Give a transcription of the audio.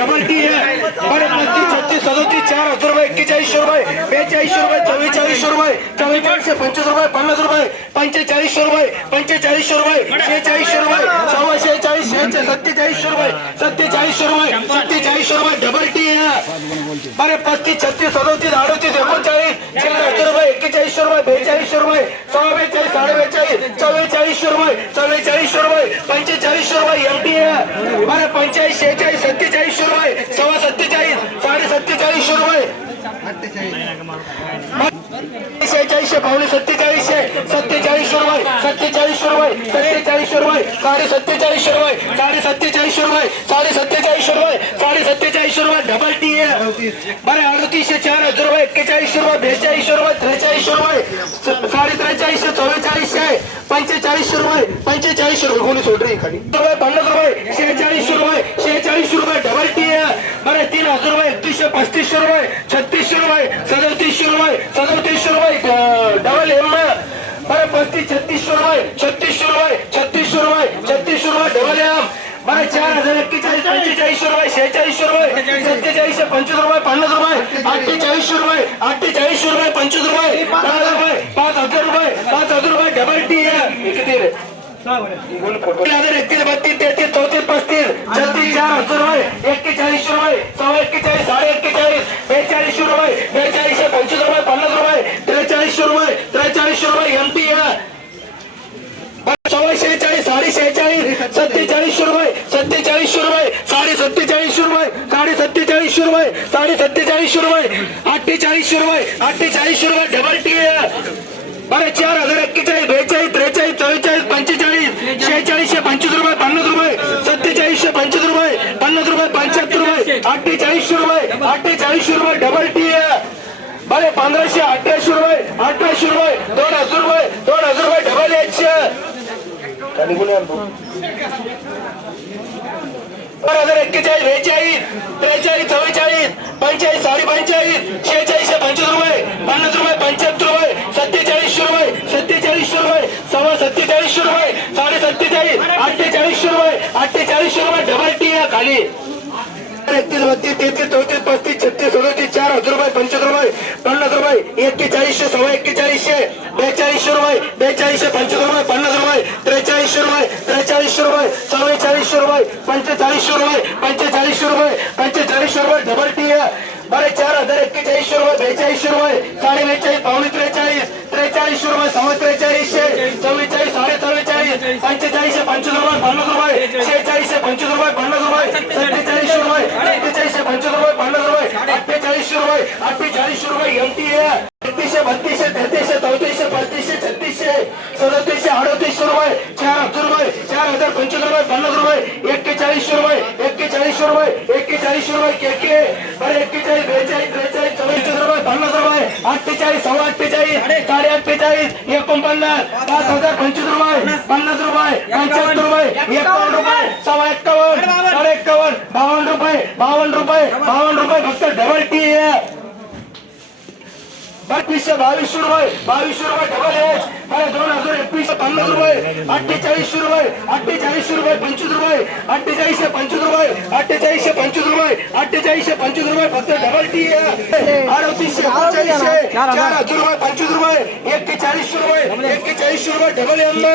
Double T आहे बरं पस्तीस छत्तीस सदोतीस चार हज़ार रुपये एक्केचाळीसशे रुपये बेचाळीसशे रुपये चव्वेचाळीसशे रुपये चव्वेचाळीसशे पंचवीस रुपये पन्नास रुपये पंचेचाळीसशे रुपये पंचेचाळीसशे रुपये शेहेचाळीसशे रुपये सव्वा शेहेचाळीस शेहेचाळीस सत्तेचाळीसशे रुपये सत्तेचाळीसशे रुपये सत्तेचाळीसशे रुपये डबल टी आहे बरे पस्तीस छत्तीस सदोतीस अडोतीस चार हज़ार रुपये एक्केचाळीसशे रुपये बेचाळीसशे रुपये सव्वा बेचाळीस साडे बेचाळीस चव्वेचाळीसशे रुपये चव्वेचाळीसशे शेहेचाळीसशे पावणे सत्तेचाळीसशे सत्तेचाळीस रुपये सत्तेचाळीस रुपये सत्तेचाळीस रुपये साडे सत्तेचाळीस रुपये साडे सत्तेचाळीस रुपये साडे सत्तेचाळीस रुपये साडे सत्तेचाळीस रुपये डबल टी आहे बरे अडतीसशे चार हजार रुपये एक्केचाळीस रुपये बेचाळीस रुपये त्रेचाळीस रुपये साडे त्रेचाळीसशे चव्वेचाळीसशे पंचेचाळीस रुपये पंचेचाळीस रुपये कोणी सोडली खाली? रुपये पन्नास रुपये शेहेचाळीस रुपये शेहेचाळीस रुपये डबल टी आहे बरे तीन हजार रुपये एकतीसशे पस्तीसशे रुपये रुपये सदतीसशे रुपये सदतीसशे रुपये अं, डबल एम बरं पस्तीस छत्तीसशे रुपये छत्तीसशे रुपये छत्तीसशे रुपये छत्तीसशे रुपये डबल एम बरं चार हजार एक्केचाळीस पंचेचाळीसशे रुपये शेहेचाळीसशे रुपये सत्तेचाळीसशे पंचवीस रुपये पन्नास रुपये अठ्ठेचाळीसशे रुपये अठ्ठेचाळीसशे रुपये पंचवीस रुपये पाच हजार रुपये पाच हजार रुपये पाच हजार रुपये डबल टी किती रे हजार एकतीस बत्तीस तेहतीस चौतीस पस्तीस छत्तीस चार हजार रुपये एक्केचाळीसशे रुपये सव्वा एक्केचाळीस साडे एक्केचाळीस बेचाळीसशे रुपये बेचाळीसशे पंचवीस रुपये पन्नास रुपये त्रेचाळीसशे रुपये त्रेचाळीसशे रुपये एम टी सव्वा शेहेचाळीस साडे शेहेचाळीस सत्तेचाळीसशे रुपये सत्तेचाळीसशे रुपये साडे सत्तेचाळीसशे रुपये साडे सत्तेचाळीसशे रुपये साडे सत्तेचाळीसशे रुपये अठ्ठेचाळीसशे रुपये अठ्ठेचाळीसशे रुपये डबल टी अरे चार हजार एक्केचाळीस बेचाळीस त्रेचाळीस चव्वेचाळीस पंचेचाळीस शेहेचाळीसशे पंचवीस रुपये पन्नास रुपये सत्तेचाळीसशे पंचवीस रुपये पन्नास रुपये पंच्याहत्तर रुपये अठ्ठेचाळीसशे रुपये अठ्ठेचाळीसशे रुपये डबल टी बरे पंधराशे अठराशे रुपये अठराशे रुपये दोन हजार रुपये दोन हजार रुपये डबल यायचे दोन हजार एक्केचाळीस बेचाळीस त्रेचाळीस चव्वेचाळीस पंचेचाळीस साडे पंचेचाळीस शेहेचाळीसशे पंचवीस रुपये पन्नास रुपये पंच्याहत्तर रुपये सत्तेचाळीसशे रुपये सत्तेचाळीसशे रुपये सव्वा सत्तेचाळीसशे रुपये साडे सत्तेचाळीस अठ्ठेचाळीसशे रुपये अठ्ठेचाळीसशे रुपये डबल टी या खाली. एकतीस बत्तीस तेहतीस चौतीस पस्तीस छत्तीस सदोतीस चार हजार रुपये पंचवीस रुपये पन्नास रुपये एक्केचाळीसशे सव्वा एक्केचाळीसशे बेचाळीसशे रुपये बेचाळीसशे पंचवीस रुपये पन्नास रुपये त्रेचाळीसशे रुपये त्रेचाळीसशे रुपये चव्वेचाळीसशे रुपये पंचेचाळीसशे रुपये पंचेचाळीसशे रुपये पंचेचाळीसशे रुपये डबल टी बरे चार हजार एक्केचाळीसशे रुपये बेचाळीसशे रुपये साडे बेचाळीस पावणे त्रेचाळीस त्रेचाळीसशे रुपये सव्वा त्रेचाळीसशे चव्वेचाळीस साडे चव्वेचाळीस पंचेचाळीसशे पंचवीस रुपये पन्नास रुपये शेहेचाळीसशे पंचवीस रुपये पन्नास रुपये सत्तेचाळीसशे रुपये सत्तेचाळीसशे पंचवीस रुपये पन्नास रुपये अठ्ठेचाळीसशे रुपये अठ्ठेचाळीसशे रुपये एम टी आहे. एकतीसशे बत्तीसशे तेहतीसशे पंचवीस रुपये पन्नास रुपये एक्केचाळीसशे रुपये एक्केचाळीसशे रुपये एक्केचाळीसशे रुपये केके बरं एक्केचाळीस बेचाळीस त्रेचाळीस चव्वेचाळीस रुपये पन्नास रुपये अठ्ठेचाळीस सव्वा अठ्ठेचाळीस साडे अठ्ठेचाळीस एकोणपन्नास पाच हजार पंचवीस रुपये पन्नास रुपये पंच्याहत्तर रुपये एकावन्न रुपये सव्वा एक्कावन्न साडे एक्कावन्न बावन्न रुपये बावन्न रुपये बावन्न रुपये फक्त डबल टी आहे बत्तीसशे बावीसशे रुपये बावीसशे रुपये डबल एच मला दोन हजार एकवीसशे पन्नास रुपये अठ्ठेचाळीसशे रुपये अठ्ठेचाळीसशे रुपये पंचवीस रुपये अठ्ठेचाळीसशे पंचवीस रुपये अठ्ठेचाळीसशे पंचवीस रुपये अठ्ठेचाळीसशे पंचवीस रुपये फक्त डबल टी अडतीसशे एकोणचाळीसशे चार हजार रुपये पंचवीस रुपये एक्केचाळीसशे रुपये एक्केचाळीसशे रुपये डबल एम